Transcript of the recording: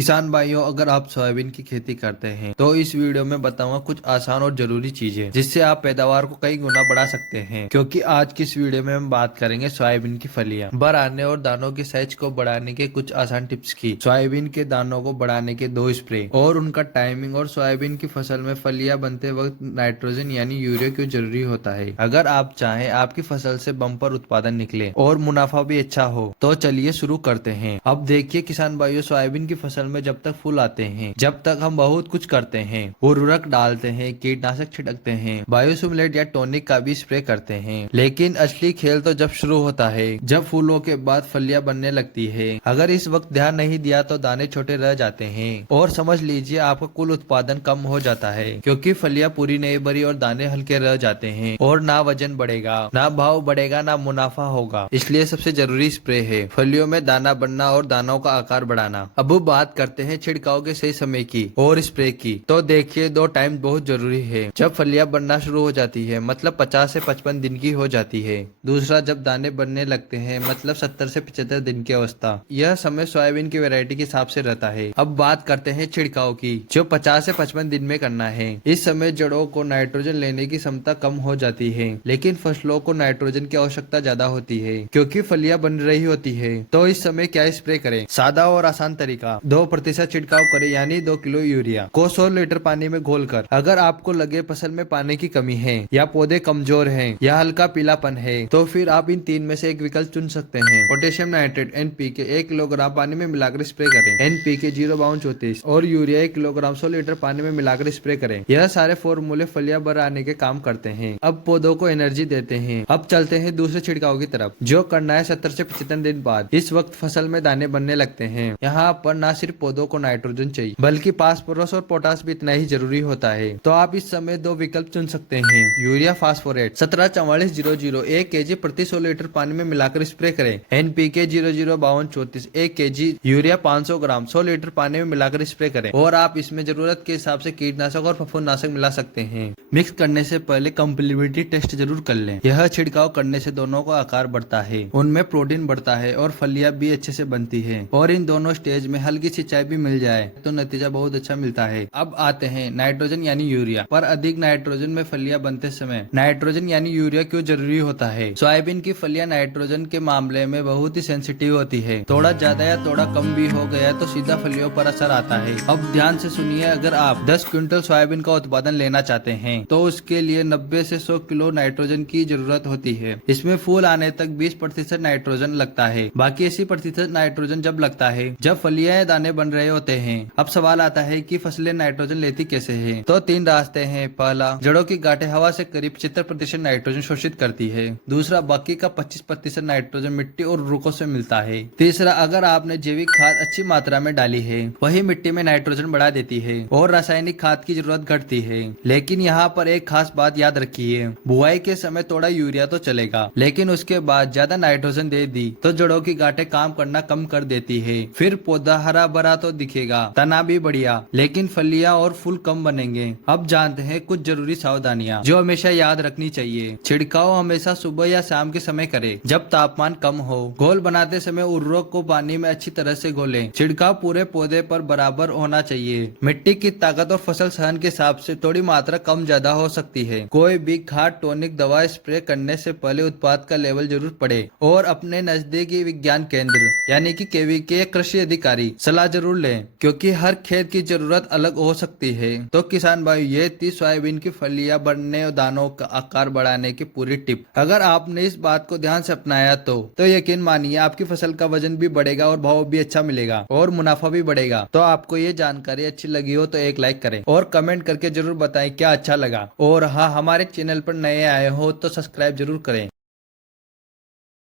किसान भाइयों, अगर आप सोयाबीन की खेती करते हैं तो इस वीडियो में बताऊंगा कुछ आसान और जरूरी चीजें जिससे आप पैदावार को कई गुना बढ़ा सकते हैं। क्योंकि आज की इस वीडियो में हम बात करेंगे सोयाबीन की फलियां बढ़ाने और दानों के साइज को बढ़ाने के कुछ आसान टिप्स की, सोयाबीन के दानों को बढ़ाने के 2 स्प्रे और उनका टाइमिंग, और सोयाबीन की फसल में फलियां बनते वक्त नाइट्रोजन यानी यूरिया क्यों जरूरी होता है। अगर आप चाहें आपकी फसल से बम्पर उत्पादन निकले और मुनाफा भी अच्छा हो तो चलिए शुरू करते हैं। अब देखिए किसान भाइयों, सोयाबीन की फसल में जब तक फूल आते हैं, जब तक हम बहुत कुछ करते हैं, उर्वरक डालते हैं, कीटनाशक छिड़कते हैं, बायोसिमुलेट या टॉनिक का भी स्प्रे करते हैं, लेकिन असली खेल तो जब शुरू होता है, जब फूलों के बाद फलियां बनने लगती है। अगर इस वक्त ध्यान नहीं दिया तो दाने छोटे रह जाते हैं और समझ लीजिए आपका कुल उत्पादन कम हो जाता है, क्योंकि फलियां पूरी नहीं भरी और दाने हल्के रह जाते हैं और ना वजन बढ़ेगा, ना भाव बढ़ेगा, ना मुनाफा होगा। इसलिए सबसे जरूरी स्प्रे है फलियों में दाना बनना और दानों का आकार बढ़ाना। अब बात करते हैं छिड़काव के सही समय की और स्प्रे की। तो देखिए, 2 टाइम बहुत जरूरी है। जब फलियां बनना शुरू हो जाती है, मतलब 50 से 55 दिन की हो जाती है। दूसरा, जब दाने बनने लगते हैं, मतलब 70 से 75 दिन की अवस्था। यह समय सोयाबीन की वैरायटी के हिसाब से रहता है। अब बात करते हैं छिड़काव की, जो 50 से 55 दिन में करना है। इस समय जड़ों को नाइट्रोजन लेने की क्षमता कम हो जाती है, लेकिन फसलों को नाइट्रोजन की आवश्यकता ज्यादा होती है, क्योंकि फलियां बन रही होती है। तो इस समय क्या स्प्रे करें? सादा और आसान तरीका, 2% छिड़काव करें, यानी 2 किलो यूरिया को 100 लीटर पानी में घोलकर। अगर आपको लगे फसल में पानी की कमी है, या पौधे कमजोर हैं, या हल्का पीलापन है, तो फिर आप इन 3 में से एक विकल्प चुन सकते हैं। पोटेशियम नाइट्रेट NPK 1 किलोग्राम पानी में मिलाकर स्प्रे करें। NPK 0:34 और यूरिया 1 किलोग्राम 100 लीटर पानी में मिलाकर स्प्रे करें। यह सारे फॉर्मूले फलियां बढ़ाने के काम करते हैं। अब पौधों को एनर्जी देते हैं। अब चलते हैं दूसरे छिड़काव की तरफ, जो करना है 70 से 75 दिन बाद। इस वक्त फसल में दाने बनने लगते हैं। यहाँ पर न सिर्फ पौधों को नाइट्रोजन चाहिए, बल्कि फास्फोरस और पोटास भी इतना ही जरूरी होता है। तो आप इस समय 2 विकल्प चुन सकते हैं। यूरिया फास्फोरेट 174400 1 kg प्रति 100 लीटर पानी में मिलाकर स्प्रे करें। NPK 005234 1 kg यूरिया 500 ग्राम 100 लीटर पानी में मिलाकर स्प्रे करें। और आप इसमें जरूरत के हिसाब से कीटनाशक और फफूंदनाशक मिला सकते हैं। मिक्स करने से पहले कंप्लीमेंट्री टेस्ट जरूर कर लें। यह छिड़काव करने से दोनों का आकार बढ़ता है, उनमें प्रोटीन बढ़ता है और फलियां भी अच्छे से बनती है। और इन दोनों स्टेज में हल्की सिंचाई भी मिल जाए तो नतीजा बहुत अच्छा मिलता है। अब आते हैं नाइट्रोजन यानी यूरिया पर। अधिक नाइट्रोजन में फलियां बनते समय नाइट्रोजन यानी यूरिया क्यों जरूरी होता है? सोयाबीन की फलियां नाइट्रोजन के मामले में बहुत ही सेंसिटिव होती है। थोड़ा ज्यादा या थोड़ा कम भी हो गया तो सीधा फलियों पर असर आता है। अब ध्यान से सुनिए, अगर आप 10 क्विंटल सोयाबीन का उत्पादन लेना चाहते हैं तो उसके लिए 90 से 100 किलो नाइट्रोजन की जरूरत होती है। इसमें फूल आने तक 20% नाइट्रोजन लगता है, बाकी 80% नाइट्रोजन जब लगता है जब फलियां या दाने बन रहे होते हैं। अब सवाल आता है कि फसलें नाइट्रोजन लेती कैसे हैं? तो 3 रास्ते हैं। पहला, जड़ों की गांठें हवा से करीब 75% नाइट्रोजन शोषित करती है। दूसरा, बाकी का 25% नाइट्रोजन मिट्टी और उर्वरकों से मिलता है। तीसरा, अगर आपने जैविक खाद अच्छी मात्रा में डाली है, वही मिट्टी में नाइट्रोजन बढ़ा देती है और रासायनिक खाद की जरूरत घटती है। लेकिन यहाँ पर एक खास बात याद रखिए, बुआई के समय थोड़ा यूरिया तो चलेगा, लेकिन उसके बाद ज्यादा नाइट्रोजन दे दी तो जड़ों की गांठें काम करना कम कर देती है। फिर पौधा हरा भरा तो दिखेगा, तना भी बढ़िया, लेकिन फलियां और फूल कम बनेंगे। अब जानते हैं कुछ जरूरी सावधानियां जो हमेशा याद रखनी चाहिए। छिड़काव हमेशा सुबह या शाम के समय करें, जब तापमान कम हो। घोल बनाते समय उर्वरक को पानी में अच्छी तरह से घोलें। छिड़काव पूरे पौधे पर बराबर होना चाहिए। मिट्टी की ताकत और फसल सहन के हिसाब से थोड़ी मात्रा कम ज्यादा हो सकती है। कोई भी खाद, टॉनिक, दवा स्प्रे करने से पहले उत्पाद का लेवल जरूर पढ़े और अपने नजदीकी विज्ञान केंद्र यानी कि KVK कृषि अधिकारी सलाह जरूर लें, क्योंकि हर खेत की जरूरत अलग हो सकती है। तो किसान भाई, ये थी सोयाबीन की फलियां बढ़ने और दानों का आकार बढ़ाने की पूरी टिप। अगर आपने इस बात को ध्यान से अपनाया तो यकीन मानिए आपकी फसल का वजन भी बढ़ेगा और भाव भी अच्छा मिलेगा और मुनाफा भी बढ़ेगा। तो आपको ये जानकारी अच्छी लगी हो तो एक लाइक करें और कमेंट करके जरूर बताएं क्या अच्छा लगा। और हाँ, हमारे चैनल पर नए आए हो तो सब्सक्राइब जरूर करें।